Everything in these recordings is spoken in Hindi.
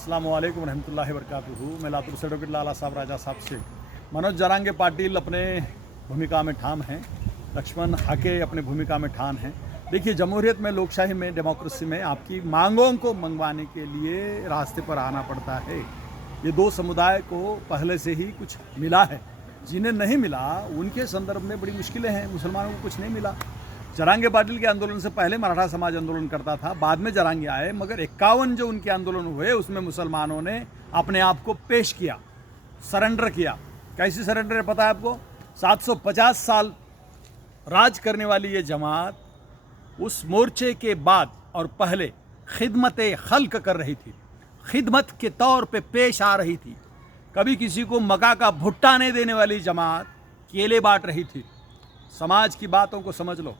अस्सलाम वालेकुम रहमतुल्लाहि वबरकातुहू। मैं लातूर से एडवोकेट लाला साहब राजा साहब से मनोज जरांगे पाटिल अपने भूमिका में ठाम हैं, लक्ष्मण हाके अपने भूमिका में ठाम हैं। देखिए, जमहूरियत में, लोकशाही में, डेमोक्रेसी में आपकी मांगों को मंगवाने के लिए रास्ते पर आना पड़ता है। ये दो समुदाय को पहले से ही कुछ मिला है, जिन्हें नहीं मिला उनके संदर्भ में बड़ी मुश्किलें हैं। मुसलमानों को कुछ नहीं मिला। जरांगे पाटिल के आंदोलन से पहले मराठा समाज आंदोलन करता था, बाद में जरांगे आए, मगर 51 जो उनके आंदोलन हुए उसमें मुसलमानों ने अपने आप को पेश किया, सरेंडर किया। कैसी सरेंडर है पता है आपको? 750 साल राज करने वाली ये जमात उस मोर्चे के बाद और पहले खिदमत खल्क कर रही थी, खिदमत के तौर पे पेश आ रही थी। कभी किसी को मका का भुट्टा नहीं देने वाली जमात केले बांट रही थी। समाज की बातों को समझ लो।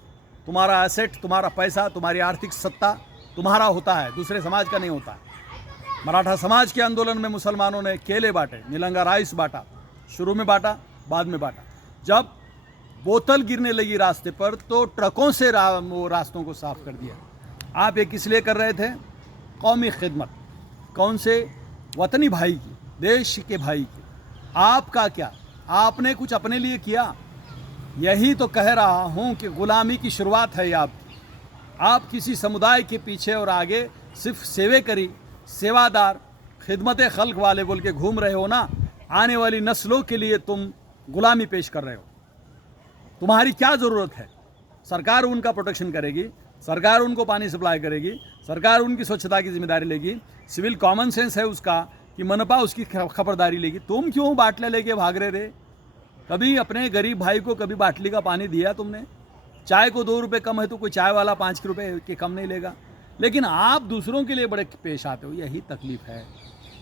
तुम्हारा एसेट, तुम्हारा पैसा, तुम्हारी आर्थिक सत्ता तुम्हारा होता है, दूसरे समाज का नहीं होता है। मराठा समाज के आंदोलन में मुसलमानों ने केले बांटे, नीलंगा राइस बांटा, शुरू में बांटा, बाद में बांटा। जब बोतल गिरने लगी रास्ते पर तो ट्रकों से वो रास्तों को साफ कर दिया। आप ये किस लिए कर रहे थे? कौमी खिदमत। कौन से? वतनी भाई की, देश के भाई की। आपका क्या? आपने कुछ अपने लिए किया? यही तो कह रहा हूँ कि गुलामी की शुरुआत है आपकी। आप किसी समुदाय के पीछे और आगे सिर्फ सेवेकरी, सेवादार, खिदमत खल्क वाले बोल के घूम रहे हो ना। आने वाली नस्लों के लिए तुम गुलामी पेश कर रहे हो। तुम्हारी क्या ज़रूरत है? सरकार उनका प्रोटेक्शन करेगी, सरकार उनको पानी सप्लाई करेगी, सरकार उनकी स्वच्छता की जिम्मेदारी लेगी, सिविल कॉमन सेंस है उसका कि मनपा उसकी खबरदारी लेगी। तुम क्यों बाटले लेके भाग रहे थे? कभी अपने गरीब भाई को कभी बाटली का पानी दिया तुमने? चाय को 2 रुपये कम है तो कोई चाय वाला 5 रुपये के कम नहीं लेगा। लेकिन आप दूसरों के लिए बड़े पेश आते हो। यही तकलीफ है।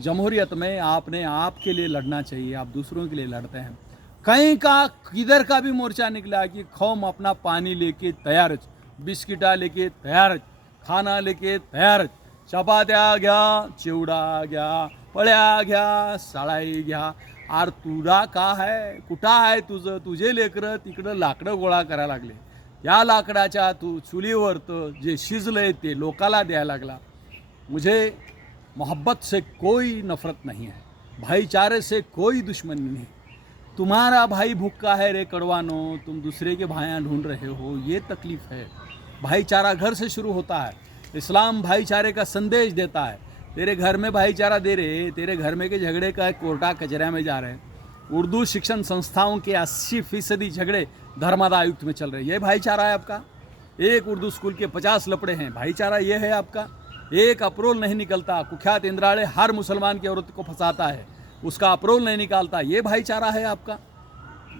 जमहूरियत में आपने आपके लिए लड़ना चाहिए, आप दूसरों के लिए लड़ते हैं। कहीं का किधर का भी मोर्चा निकला कि कौम अपना पानी लेके तैयार, बिस्किटा लेके तैयार, खाना लेके तैयार, चपात्या घ्या, चिवडा घ्या, पळ्या घ्या, साळाई घ्या। आर तुला का है? कुठं आहे तुझं? तुझे लेकरं तिकडं लाकडं गोळा करायला लागले। या लाकडाच्या तू चुलीवर तर जे शिजलंय ते लोकाला द्यायला लागला। मुझे मोहब्बत से कोई नफरत नहीं है, भाईचारे से कोई दुश्मनी नहीं। तुम्हारा भाई भूखा है रे कड़वानो, तुम दूसरे के भाइयाँ ढूंढ रहे हो, ये तकलीफ है। भाईचारा घर से शुरू होता है। इस्लाम भाईचारे का संदेश देता है। तेरे घर में भाईचारा दे रहे, तेरे घर में के झगड़े का कोर्टा कचरा में जा रहे हैं। उर्दू शिक्षण संस्थाओं के 80% झगड़े धर्मादा आयुक्त में चल रहे हैं। ये भाईचारा है आपका? एक उर्दू स्कूल के 50 लपड़े हैं, भाईचारा ये है आपका? एक अप्रोल नहीं निकलता, कुख्यात इंद्राड़े हर मुसलमान की औरत को फंसाता है, उसका अप्रोल नहीं निकालता, ये भाईचारा है आपका?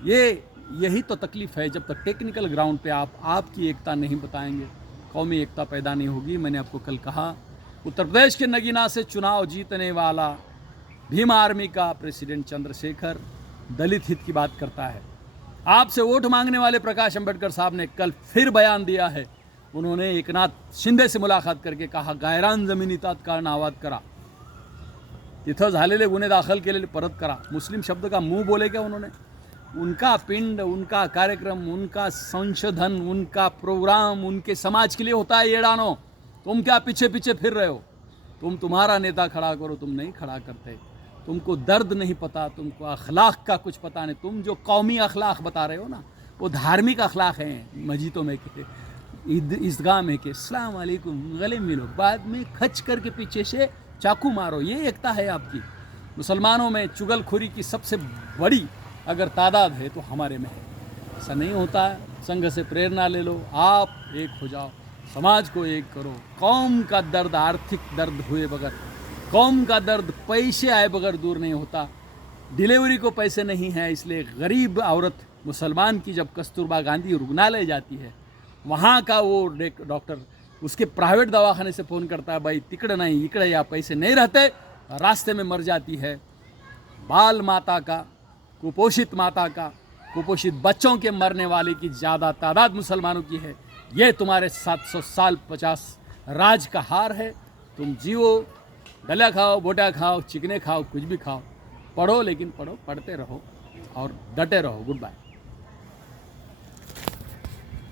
यही तो तकलीफ है। जब तक टेक्निकल ग्राउंड पे आप आपकी एकता नहीं बताएंगे, कौमी एकता पैदा नहीं होगी। मैंने आपको कल कहा, उत्तर प्रदेश के नगीना से चुनाव जीतने वाला भीम आर्मी का प्रेसिडेंट चंद्रशेखर दलित हित की बात करता है। आपसे वोट मांगने वाले प्रकाश अंबेडकर साहब ने कल फिर बयान दिया है। उन्होंने एकनाथ शिंदे से मुलाकात करके कहा, गायरान जमिनी तात्काळ नावाद करा, तिथं झालेले गुन्हे दाखल केलेले परत करा। मुस्लिम शब्द का मुंह बोले क्या उन्होंने? उनका पिंड, उनका कार्यक्रम, उनका संशोधन, उनका प्रोग्राम उनके समाज के लिए होता है। येड़ानो, तुम क्या पीछे पीछे फिर रहे हो? तुम्हारा नेता खड़ा करो, तुम नहीं खड़ा करते। तुमको दर्द नहीं पता, तुमको अखलाक का कुछ पता नहीं। तुम जो कौमी अखलाक बता रहे हो ना, वो धार्मिक अखलाक हैं। मस्जिदों में के, ईदगाह में के अस्सलाम वालेकुम, गले मिलो, बाद में खच करके पीछे से चाकू मारो। ये एकता है आपकी? मुसलमानों में चुगलखोरी की सबसे बड़ी अगर तादाद है तो हमारे में है। ऐसा नहीं होता है। संघ से प्रेरणा ले लो, आप एक हो जाओ, समाज को एक करो। कौम का दर्द आर्थिक दर्द हुए बगैर, कौम का दर्द पैसे आए बगैर दूर नहीं होता। डिलीवरी को पैसे नहीं है, इसलिए गरीब औरत मुसलमान की जब कस्तूरबा गांधी रुग्णालय जाती है, वहाँ का वो डॉक्टर उसके प्राइवेट दवाखाने से फ़ोन करता है, भाई तिकड़ नहीं इकड़ या पैसे नहीं रहते, रास्ते में मर जाती है। बाल माता का, कुपोषित माता का, कुपोषित बच्चों के मरने वाले की ज़्यादा तादाद मुसलमानों की है। ये तुम्हारे 700 साल 50 राज का हार है। तुम जियो, डला खाओ, बोटा खाओ, चिकने खाओ, कुछ भी खाओ, पढ़ो, लेकिन पढ़ो, पढ़ते रहो और डटे रहो। Good bye.